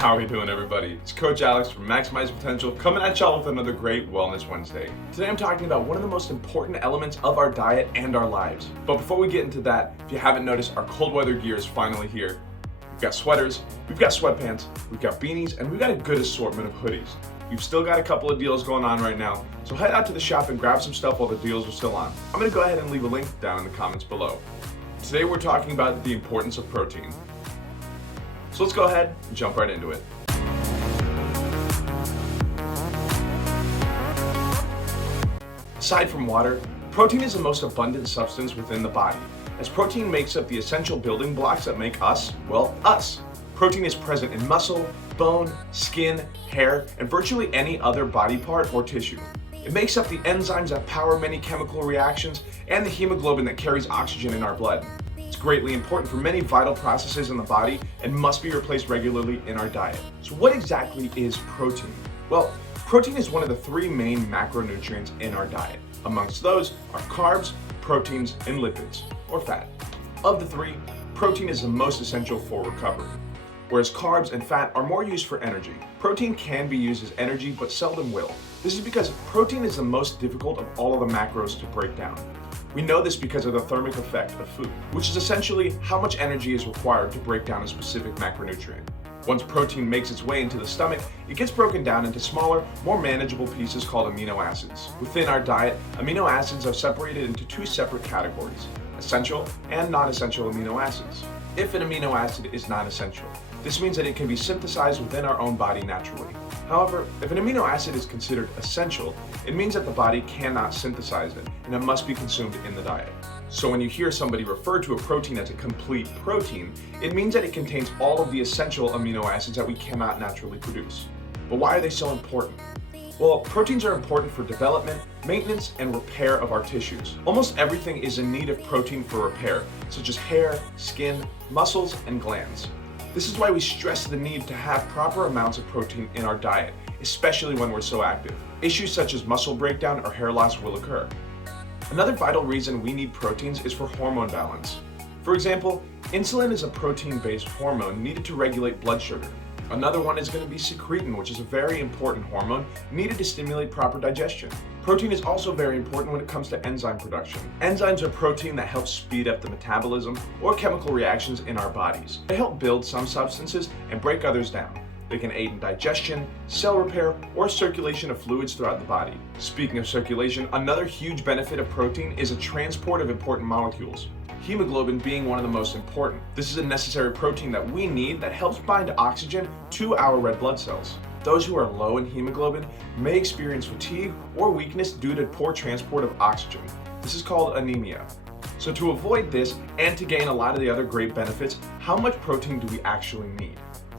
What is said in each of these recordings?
How are you doing, everybody? It's Coach Alex from Maximize Potential coming at y'all with another great Wellness Wednesday. Today I'm talking about one of the most important elements of our diet and our lives. But before we get into that, if you haven't noticed, our cold weather gear is finally here. We've got sweaters, we've got sweatpants, we've got beanies, and we've got a good assortment of hoodies. We've still got a couple of deals going on right now, so head out to the shop and grab some stuff while the deals are still on. I'm gonna go ahead and leave a link down in the comments below. Today we're talking about the importance of protein. So let's go ahead and jump right into it. Aside from water, protein is the most abundant substance within the body, as protein makes up the essential building blocks that make us, well, us. Protein is present in muscle, bone, skin, hair, and virtually any other body part or tissue. It makes up the enzymes that power many chemical reactions and the hemoglobin that carries oxygen in our blood. It's greatly important for many vital processes in the body and must be replaced regularly in our diet. So what exactly is protein? Well, protein is one of the three main macronutrients in our diet. Amongst those are carbs, proteins, and lipids, or fat. Of the three, protein is the most essential for recovery. Whereas carbs and fat are more used for energy. Protein can be used as energy, but seldom will. This is because protein is the most difficult of all of the macros to break down. We know this because of the thermic effect of food, which is essentially how much energy is required to break down a specific macronutrient. Once protein makes its way into the stomach, it gets broken down into smaller, more manageable pieces called amino acids. Within our diet, amino acids are separated into two separate categories: essential and non-essential amino acids. If an amino acid is non-essential, this means that it can be synthesized within our own body naturally. However, if an amino acid is considered essential, it means that the body cannot synthesize it, and it must be consumed in the diet. So when you hear somebody refer to a protein as a complete protein, it means that it contains all of the essential amino acids that we cannot naturally produce. But why are they so important? Well, proteins are important for development, maintenance, and repair of our tissues. Almost everything is in need of protein for repair, such as hair, skin, muscles, and glands. This is why we stress the need to have proper amounts of protein in our diet, especially when we're so active. Issues such as muscle breakdown or hair loss will occur. Another vital reason we need proteins is for hormone balance. For example, insulin is a protein-based hormone needed to regulate blood sugar. Another one is going to be secretin, which is a very important hormone needed to stimulate proper digestion. Protein is also very important when it comes to enzyme production. Enzymes are protein that helps speed up the metabolism or chemical reactions in our bodies. They help build some substances and break others down. They can aid in digestion, cell repair, or circulation of fluids throughout the body. Speaking of circulation, another huge benefit of protein is a transport of important molecules. Hemoglobin being one of the most important. This is a necessary protein that we need that helps bind oxygen to our red blood cells. Those who are low in hemoglobin may experience fatigue or weakness due to poor transport of oxygen. This is called anemia. So to avoid this and to gain a lot of the other great benefits, how much protein do we actually need?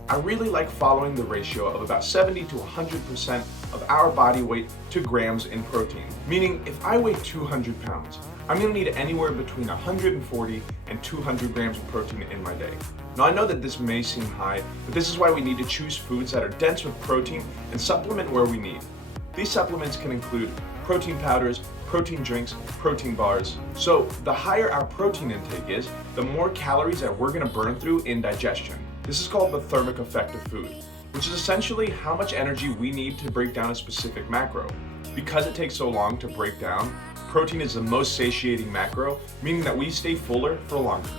I really like following the ratio of about 70 to 100% of our body weight to grams in protein. Meaning if I weigh 200 pounds, I'm going to need anywhere between 140 and 200 grams of protein in my day. Now I know that this may seem high, but this is why we need to choose foods that are dense with protein and supplement where we need. These supplements can include protein powders, protein drinks, protein bars. So the higher our protein intake is, the more calories that we're going to burn through in digestion. This is called the thermic effect of food, which is essentially how much energy we need to break down a specific macro. Because it takes so long to break down, protein is the most satiating macro, meaning that we stay fuller for longer.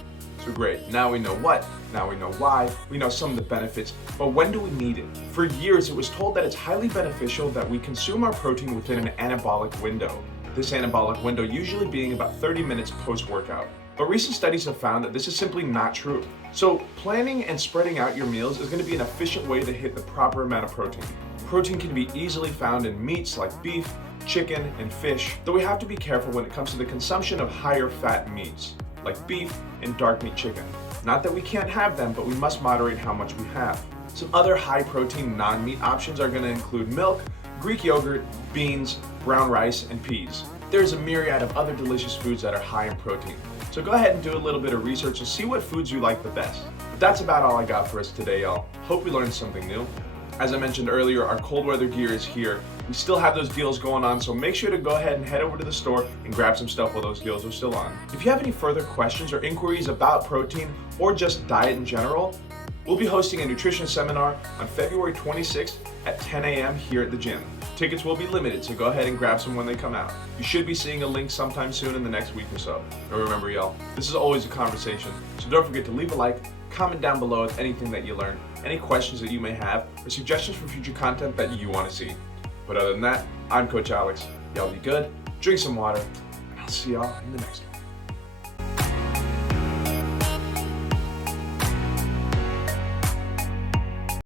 So great, now we know what, now we know why, we know some of the benefits, but when do we need it? For years, it was told that it's highly beneficial that we consume our protein within an anabolic window. This anabolic window usually being about 30 minutes post-workout. But recent studies have found that this is simply not true. So planning and spreading out your meals is going to be an efficient way to hit the proper amount of protein. Protein can be easily found in meats like beef, chicken, and fish, though we have to be careful when it comes to the consumption of higher fat meats, like beef and dark meat chicken. Not that we can't have them, but we must moderate how much we have. Some other high protein non-meat options are going to include milk, Greek yogurt, beans, brown rice, and peas. There's a myriad of other delicious foods that are high in protein. So go ahead and do a little bit of research and see what foods you like the best. But that's about all I got for us today, y'all. Hope we learned something new. As I mentioned earlier, our cold weather gear is here. We still have those deals going on, so make sure to go ahead and head over to the store and grab some stuff while those deals are still on. If you have any further questions or inquiries about protein or just diet in general, We'll be hosting a nutrition seminar on February 26th at 10 a.m. here at the gym. Tickets will be limited, so go ahead and grab some when they come out. You should be seeing a link sometime soon in the next week or so. And remember, y'all, this is always a conversation, so don't forget to leave a like, comment down below with anything that you learned, any questions that you may have, or suggestions for future content that you want to see. But other than that, I'm Coach Alex. Y'all be good, drink some water, and I'll see y'all in the next one.